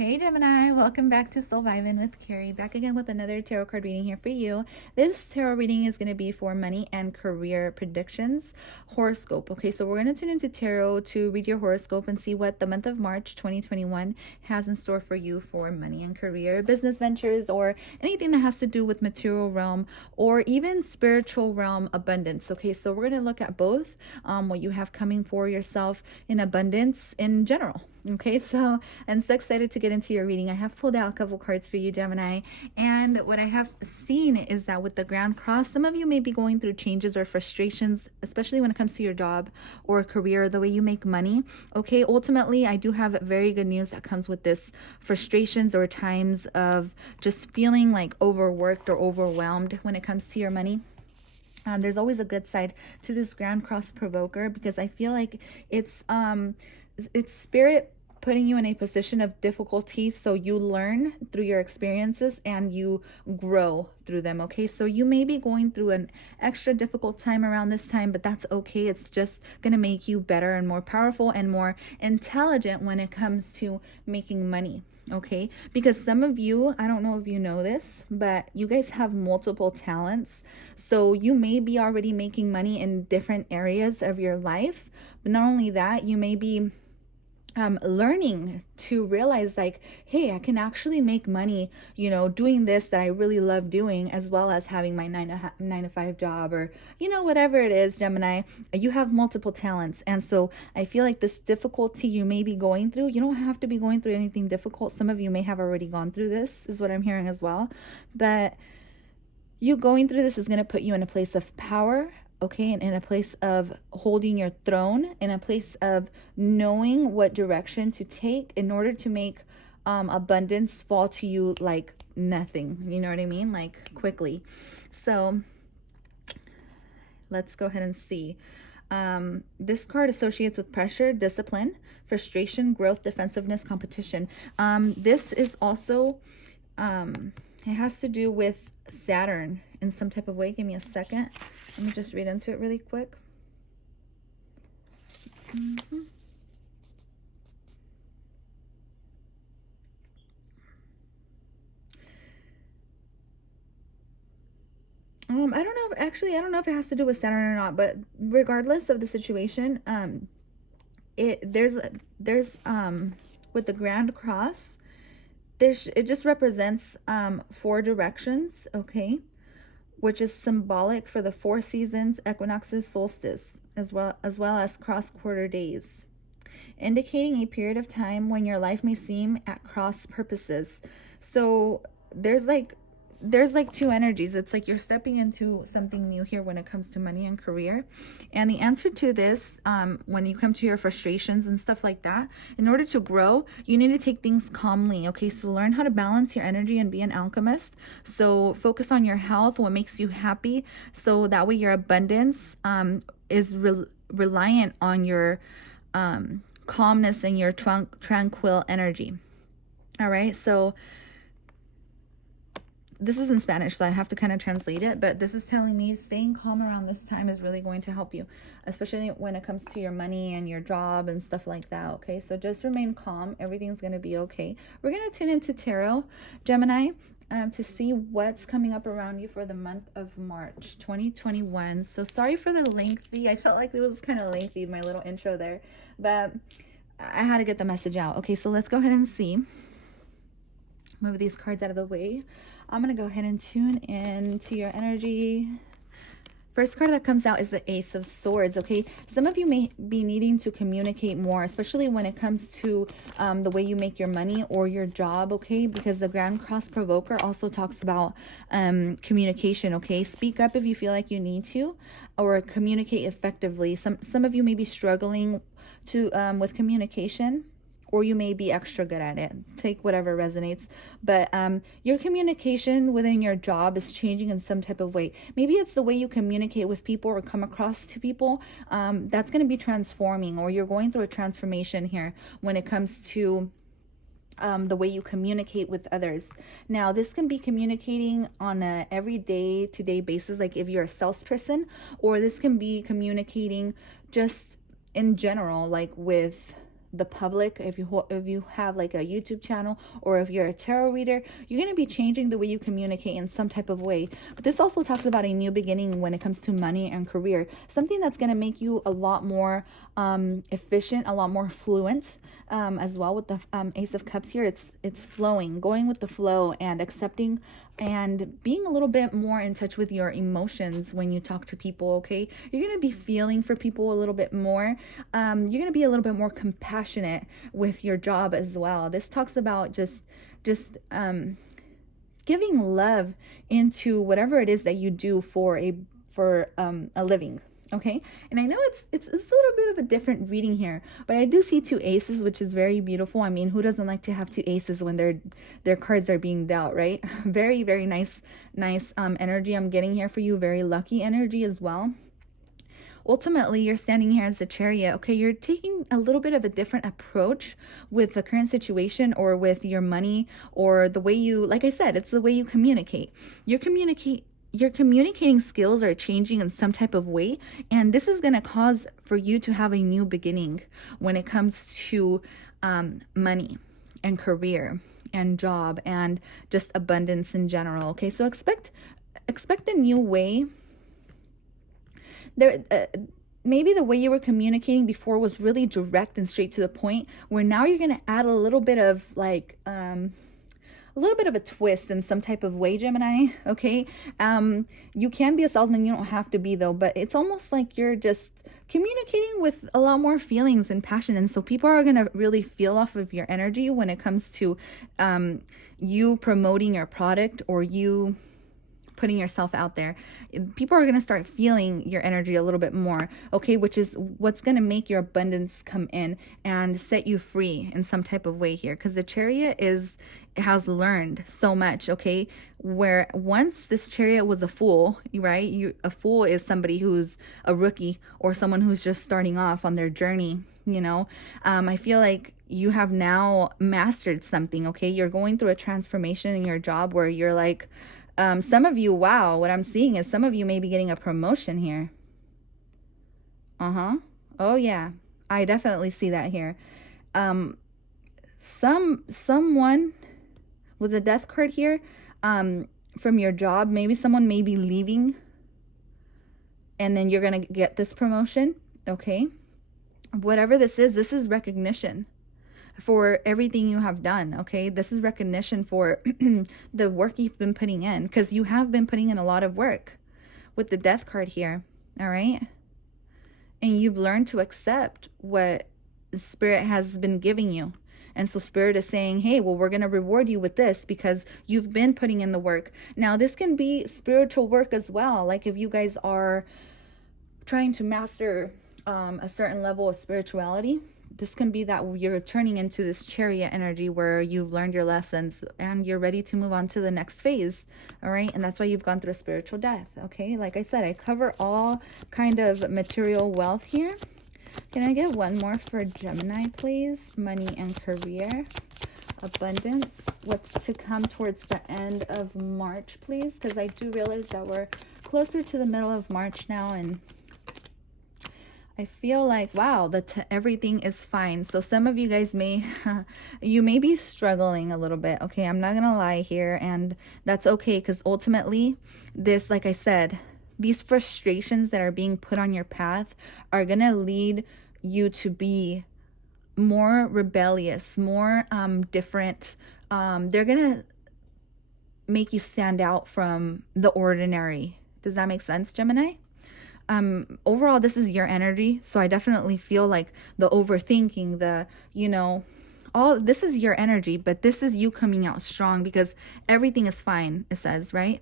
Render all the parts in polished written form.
Hey Gemini, welcome back to Soul Vibin with Carrie. Back again with another tarot card reading here for you. This tarot reading is going to be for money and career predictions, horoscope. Okay, so we're going to tune into tarot to read your horoscope and see what the month of March 2021 has in store for you for money and career, business ventures, or anything that has to do with material realm or even spiritual realm abundance. Okay, so we're going to look at both what you have coming for yourself in abundance in general. Okay, so I'm so excited to get into your reading. I have pulled out a couple cards for you, Gemini, and what I have seen is that with the ground cross, some of you may be going through changes or frustrations, especially when it comes to your job or career, the way you make money. Okay, ultimately, I do have very good news that comes with this frustrations or times of just feeling like overworked or overwhelmed when it comes to your money. There's always a good side to this ground cross provoker because I feel like it's spirit putting you in a position of difficulty so you learn through your experiences and you grow through them. Okay, so you may be going through an extra difficult time around this time, but that's okay. It's just going to make you better and more powerful and more intelligent when it comes to making money. Okay, because some of you, I don't know if you know this, but you guys have multiple talents. So you may be already making money in different areas of your life, but not only that, you may be learning to realize like, hey, I can actually make money, doing this that I really love doing, as well as having my 9 to 5 job, or whatever it is. Gemini, you have multiple talents, and so I feel like this difficulty you may be going through, you don't have to be going through anything difficult. Some of you may have already gone through this, is what I'm hearing as well, but you going through this is going to put you in a place of power, okay, and in a place of holding your throne, in a place of knowing what direction to take in order to make abundance fall to you like nothing. You know what I mean? Like quickly. So let's go ahead and see. This card associates with pressure, discipline, frustration, growth, defensiveness, competition. This is also, it has to do with Saturn in some type of way. Give me a second. Let me just read into it really quick. I don't know. Actually, I don't know if it has to do with Saturn or not, but regardless of the situation, there's with the Grand Cross, it just represents 4 directions, okay, which is symbolic for the 4 seasons, equinoxes, solstice, as well as cross-quarter days, indicating a period of time when your life may seem at cross purposes. So there's like 2 energies. It's like you're stepping into something new here when it comes to money and career. And the answer to this, when you come to your frustrations and stuff like that, in order to grow, you need to take things calmly. Okay, so learn how to balance your energy and be an alchemist. So focus on your health, what makes you happy, so that way your abundance is reliant on your calmness and your tranquil energy. All right, so this is in Spanish, so I have to kind of translate it, but this is telling me staying calm around this time is really going to help you, especially when it comes to your money and your job and stuff like that. Okay, so just remain calm. Everything's going to be okay. We're going to tune into tarot, Gemini, to see what's coming up around you for the month of March 2021. So sorry for the lengthy, I felt like it was kind of lengthy, my little intro there, but I had to get the message out. Okay, so let's go ahead and see. Move these cards out of the way. I'm going to go ahead and tune into your energy. First card that comes out is the Ace of Swords, okay? Some of you may be needing to communicate more, especially when it comes to the way you make your money or your job, okay? Because the Grand Cross Provoker also talks about communication, okay? Speak up if you feel like you need to, or communicate effectively. Some of you may be struggling to with communication, or you may be extra good at it. Take whatever resonates. But your communication within your job is changing in some type of way. Maybe it's the way you communicate with people or come across to people. That's going to be transforming, or you're going through a transformation here when it comes to the way you communicate with others. Now, this can be communicating on a everyday to day basis, like if you're a salesperson, or this can be communicating just in general, like with the public, if you have like a YouTube channel, or if you're a tarot reader, you're going to be changing the way you communicate in some type of way. But this also talks about a new beginning when it comes to money and career, something that's going to make you a lot more efficient, a lot more fluent, as well. With the Ace of Cups here, it's flowing, going with the flow, and accepting and being a little bit more in touch with your emotions when you talk to people. Okay, you're going to be feeling for people a little bit more. You're going to be a little bit more compassionate with your job as well. This talks about just giving love into whatever it is that you do for a living. Okay, and I know it's a little bit of a different reading here, but I do see two aces, which is very beautiful. I mean, who doesn't like to have two aces when their cards are being dealt, right? Very, very nice energy I'm getting here for you. Very lucky energy as well. Ultimately, you're standing here as the Chariot. Okay, you're taking a little bit of a different approach with the current situation, or with your money, or the way you, like I said, it's the way you communicate. Your communicating skills are changing in some type of way, and this is going to cause for you to have a new beginning when it comes to money and career and job and just abundance in general. Okay, so expect a new way. There maybe the way you were communicating before was really direct and straight to the point, where now you're going to add a little bit of like a little bit of a twist in some type of way, Gemini. Okay, you can be a salesman, you don't have to be though, but it's almost like you're just communicating with a lot more feelings and passion, and so people are going to really feel off of your energy when it comes to you promoting your product, or you putting yourself out there. People are going to start feeling your energy a little bit more, okay, which is what's going to make your abundance come in and set you free in some type of way here, because the Chariot has learned so much. Okay, where once this Chariot was a fool, right? A fool is somebody who's a rookie, or someone who's just starting off on their journey. I feel like you have now mastered something. Okay, you're going through a transformation in your job where you're like, some of you, wow, what I'm seeing is some of you may be getting a promotion here. Oh yeah, I definitely see that here. Someone with a death card here, from your job, maybe someone may be leaving, and then you're gonna get this promotion. Okay, whatever this is recognition for everything you have done. Okay, this is recognition for the work you've been putting in, because you have been putting in a lot of work with the death card here. All right, and you've learned to accept what Spirit has been giving you, and so Spirit is saying, hey, well, we're going to reward you with this because you've been putting in the work. Now this can be spiritual work as well, like if you guys are trying to master a certain level of spirituality, this can be that you're turning into this Chariot energy where you've learned your lessons and you're ready to move on to the next phase. All right, and that's why you've gone through a spiritual death. Okay, like I said, I cover all kind of material wealth here. Can I get one more for Gemini, please? Money and career, abundance. What's to come towards the end of March, please? Because I do realize that we're closer to the middle of March now, and I feel like, wow, everything is fine. So some of you guys you may be struggling a little bit. Okay, I'm not gonna lie here, and that's okay, because ultimately this, like I said, these frustrations that are being put on your path are gonna lead you to be more rebellious, more different. They're gonna make you stand out from the ordinary. Does that make sense, Gemini? Overall, this is your energy, so I definitely feel like the overthinking, all this is your energy, but this is you coming out strong because everything is fine, it says, right?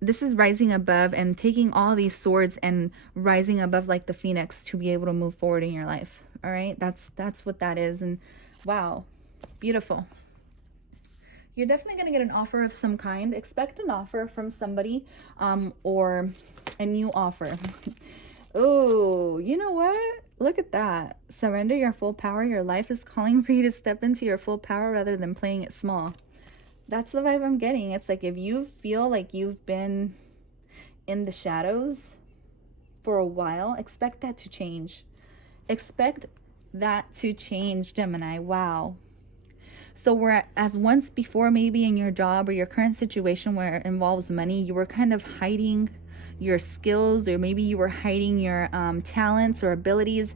This is rising above and taking all these swords and rising above like the phoenix to be able to move forward in your life. All right, that's what that is. And wow, beautiful. You're definitely going to get an offer of some kind. Expect an offer from somebody, or a new offer. Oh, you know what? Look at that. Surrender your full power. Your life is calling for you to step into your full power rather than playing it small. That's the vibe I'm getting. It's like if you feel like you've been in the shadows for a while, expect that to change. Expect that to change, Gemini. Wow. So whereas once before, maybe in your job or your current situation where it involves money, you were kind of hiding your skills, or maybe you were hiding your talents or abilities.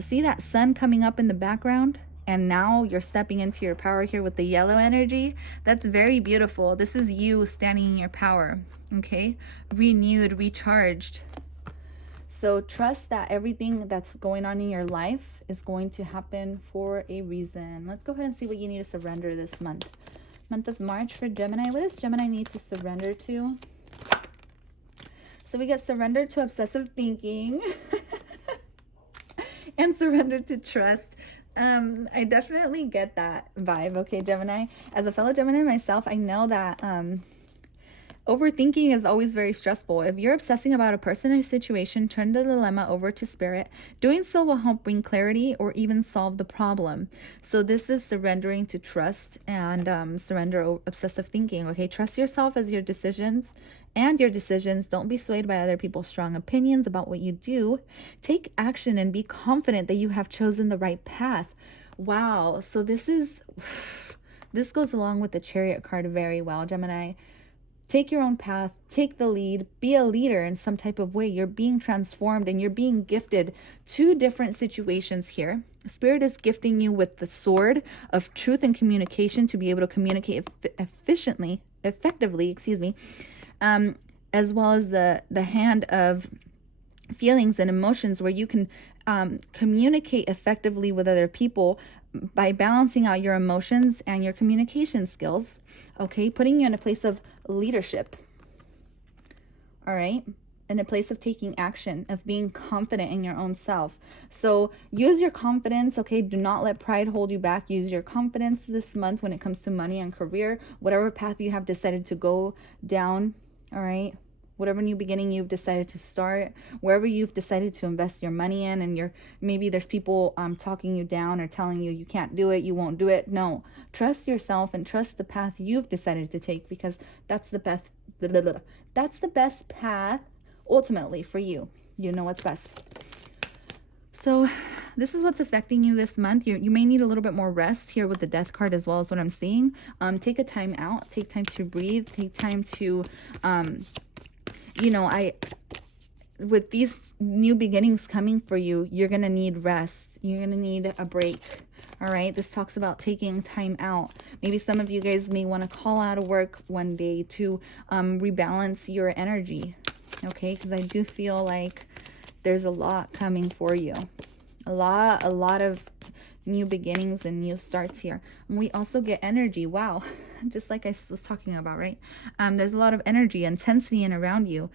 See that sun coming up in the background? And now you're stepping into your power here with the yellow energy. That's very beautiful. This is you standing in your power, okay? Renewed, recharged. So trust that everything that's going on in your life is going to happen for a reason. Let's go ahead and see what you need to surrender this month. Month of March for Gemini. What does Gemini need to surrender to? So we get surrender to obsessive thinking and surrender to trust. I definitely get that vibe, okay, Gemini? As a fellow Gemini myself, I know that overthinking is always very stressful. If you're obsessing about a person or situation, turn the dilemma over to spirit. Doing so will help bring clarity or even solve the problem. So this is surrendering to trust and surrender obsessive thinking. Okay, trust yourself as your decisions and your decisions. Don't be swayed by other people's strong opinions about what you do. Take action and be confident that you have chosen the right path. Wow. So this goes along with the Chariot card very well, Gemini. Take your own path, take the lead, be a leader in some type of way. You're being transformed and you're being gifted two different situations here. Spirit is gifting you with the sword of truth and communication to be able to communicate effectively, as well as the hand of feelings and emotions, where you can communicate effectively with other people by balancing out your emotions and your communication skills, okay? Putting you in a place of leadership, all right? In a place of taking action, of being confident in your own self. So use your confidence, okay? Do not let pride hold you back. Use your confidence this month when it comes to money and career, whatever path you have decided to go down, all right? Whatever new beginning you've decided to start, wherever you've decided to invest your money in, and maybe there's people talking you down or telling you you can't do it, you won't do it. No, trust yourself and trust the path you've decided to take, because that's the best path ultimately for you. You know what's best. So this is what's affecting you this month. You may need a little bit more rest here with the Death card, as well as what I'm seeing. Take a time out, take time to breathe, take time to with these new beginnings coming for you, you're going to need rest. You're going to need a break. All right. This talks about taking time out. Maybe some of you guys may want to call out of work one day to rebalance your energy. Okay. Because I do feel like there's a lot coming for you. A lot of new beginnings and new starts here. And we also get energy. Wow. Just like I was talking about, right? There's a lot of energy, intensity in around you.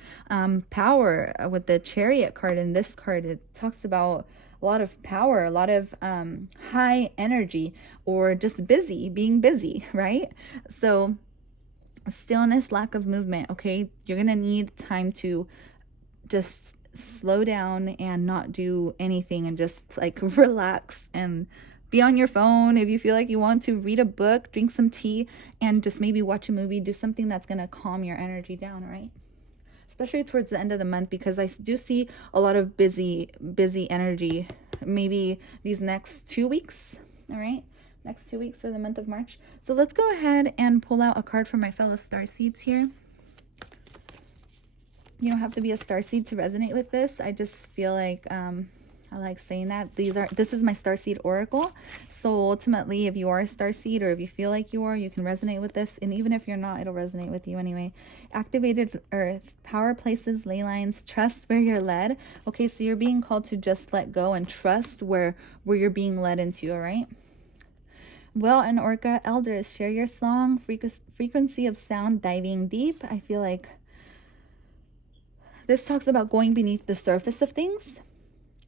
Power with the Chariot card. In this card, it talks about a lot of power, a lot of high energy, or just being busy, right? So stillness, lack of movement, okay? You're going to need time to just slow down and not do anything and just like relax and be on your phone. If you feel like you want to read a book, drink some tea, and just maybe watch a movie, do something that's going to calm your energy down, right? Especially towards the end of the month, because I do see a lot of busy energy, maybe these next 2 weeks, all right? Next 2 weeks for the month of March. So let's go ahead and pull out a card for my fellow starseeds here. You don't have to be a starseed to resonate with this. I just feel like I like saying that. This is my starseed oracle. So ultimately, if you are a starseed, or if you feel like you are, you can resonate with this. And even if you're not, it'll resonate with you anyway. Activated earth, power places, ley lines, trust where you're led. Okay, so you're being called to just let go and trust where you're being led into, all right? Well, and Orca elders, share your song, frequency of sound, diving deep. I feel like this talks about going beneath the surface of things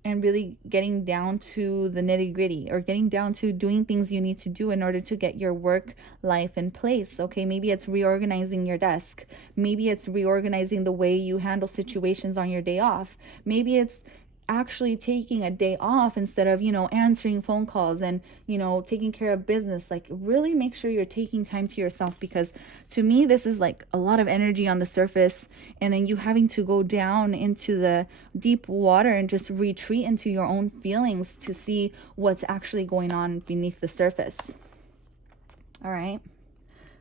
and really getting down to the nitty-gritty, or getting down to doing things you need to do in order to get your work life in place. Okay, maybe it's reorganizing your desk. Maybe it's reorganizing the way you handle situations on your day off. Maybe it's actually taking a day off instead of, answering phone calls and, taking care of business. Like, really make sure you're taking time to yourself, because to me, this is like a lot of energy on the surface, and then you having to go down into the deep water and just retreat into your own feelings to see what's actually going on beneath the surface. All right.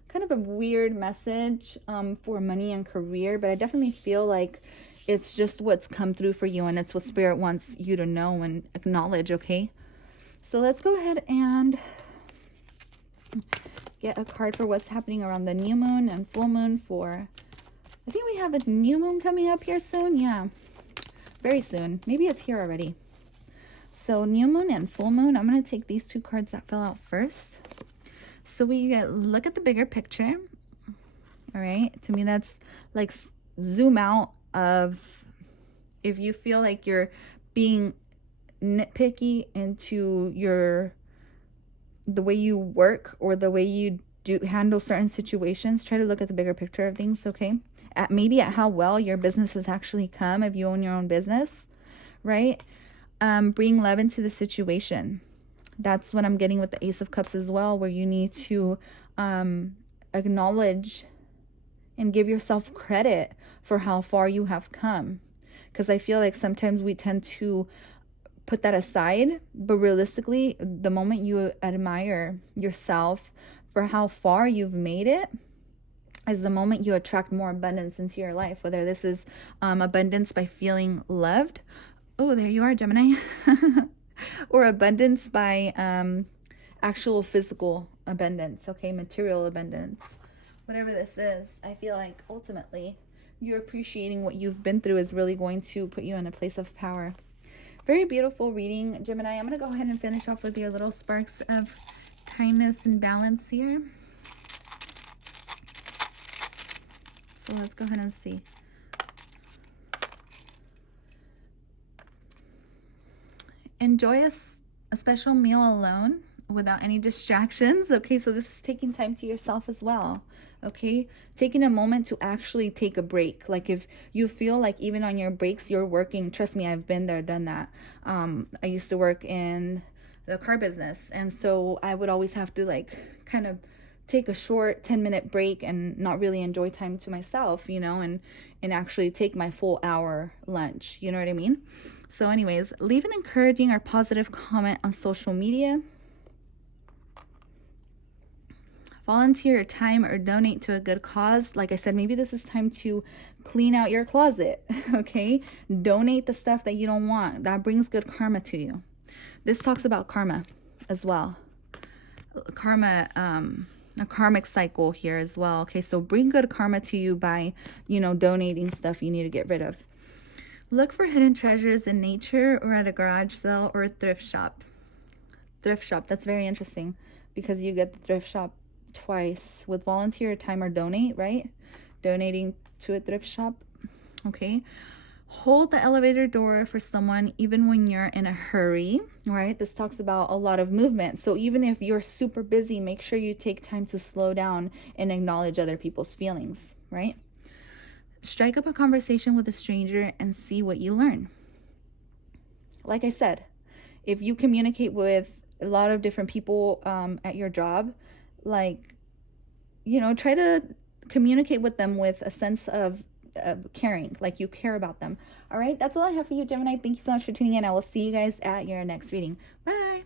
Kind of a weird message for money and career, but I definitely feel like it's just what's come through for you, and it's what Spirit wants you to know and acknowledge, okay? So let's go ahead and get a card for what's happening around the new moon and full moon for... I think we have a new moon coming up here soon. Yeah, very soon. Maybe it's here already. So new moon and full moon. I'm going to take these two cards that fell out first. So we look at the bigger picture. All right. To me, that's like zoom out of if you feel like you're being nitpicky into the way you work or the way you do handle certain situations. Try to look at the bigger picture of things, okay? Maybe at how well your business has actually come if you own your own business, right? Bring love into the situation. That's what I'm getting with the Ace of Cups as well, where you need to acknowledge and give yourself credit for how far you have come. Because I feel like sometimes we tend to put that aside, but realistically, the moment you admire yourself for how far you've made it is the moment you attract more abundance into your life, whether this is abundance by feeling loved. Oh, there you are, Gemini. Or abundance by actual physical abundance, okay? Material abundance. Whatever this is, I feel like ultimately you appreciating what you've been through is really going to put you in a place of power. Very beautiful reading, Gemini. I'm going to go ahead and finish off with your little sparks of kindness and balance here. So let's go ahead and see. Enjoy a special meal alone without any distractions. Okay, so this is taking time to yourself as well. Okay, taking a moment to actually take a break. Like if you feel like even on your breaks you're working, trust me, I've been there, done that. I used to work in the car business, and so I would always have to like kind of take a short 10-minute break and not really enjoy time to myself, and actually take my full hour lunch. You know what I mean? So anyways, leave an encouraging or positive comment on social media. Volunteer your time or donate to a good cause. Like I said, maybe this is time to clean out your closet, okay? Donate the stuff that you don't want. That brings good karma to you. This talks about karma as well. Karma, a karmic cycle here as well. Okay, so bring good karma to you by, donating stuff you need to get rid of. Look for hidden treasures in nature or at a garage sale or a thrift shop. Thrift shop, that's very interesting because you get the thrift shop twice with volunteer time or donate, right? Donating to a thrift shop. Okay. Hold the elevator door for someone even when you're in a hurry, right? This talks about a lot of movement. So even if you're super busy, make sure you take time to slow down and acknowledge other people's feelings, right? Strike up a conversation with a stranger and see what you learn. Like I said, if you communicate with a lot of different people at your job, like, try to communicate with them with a sense of caring, like you care about them. All right, that's all I have for you, Gemini. Thank you so much for tuning in. I will see you guys at your next reading. Bye.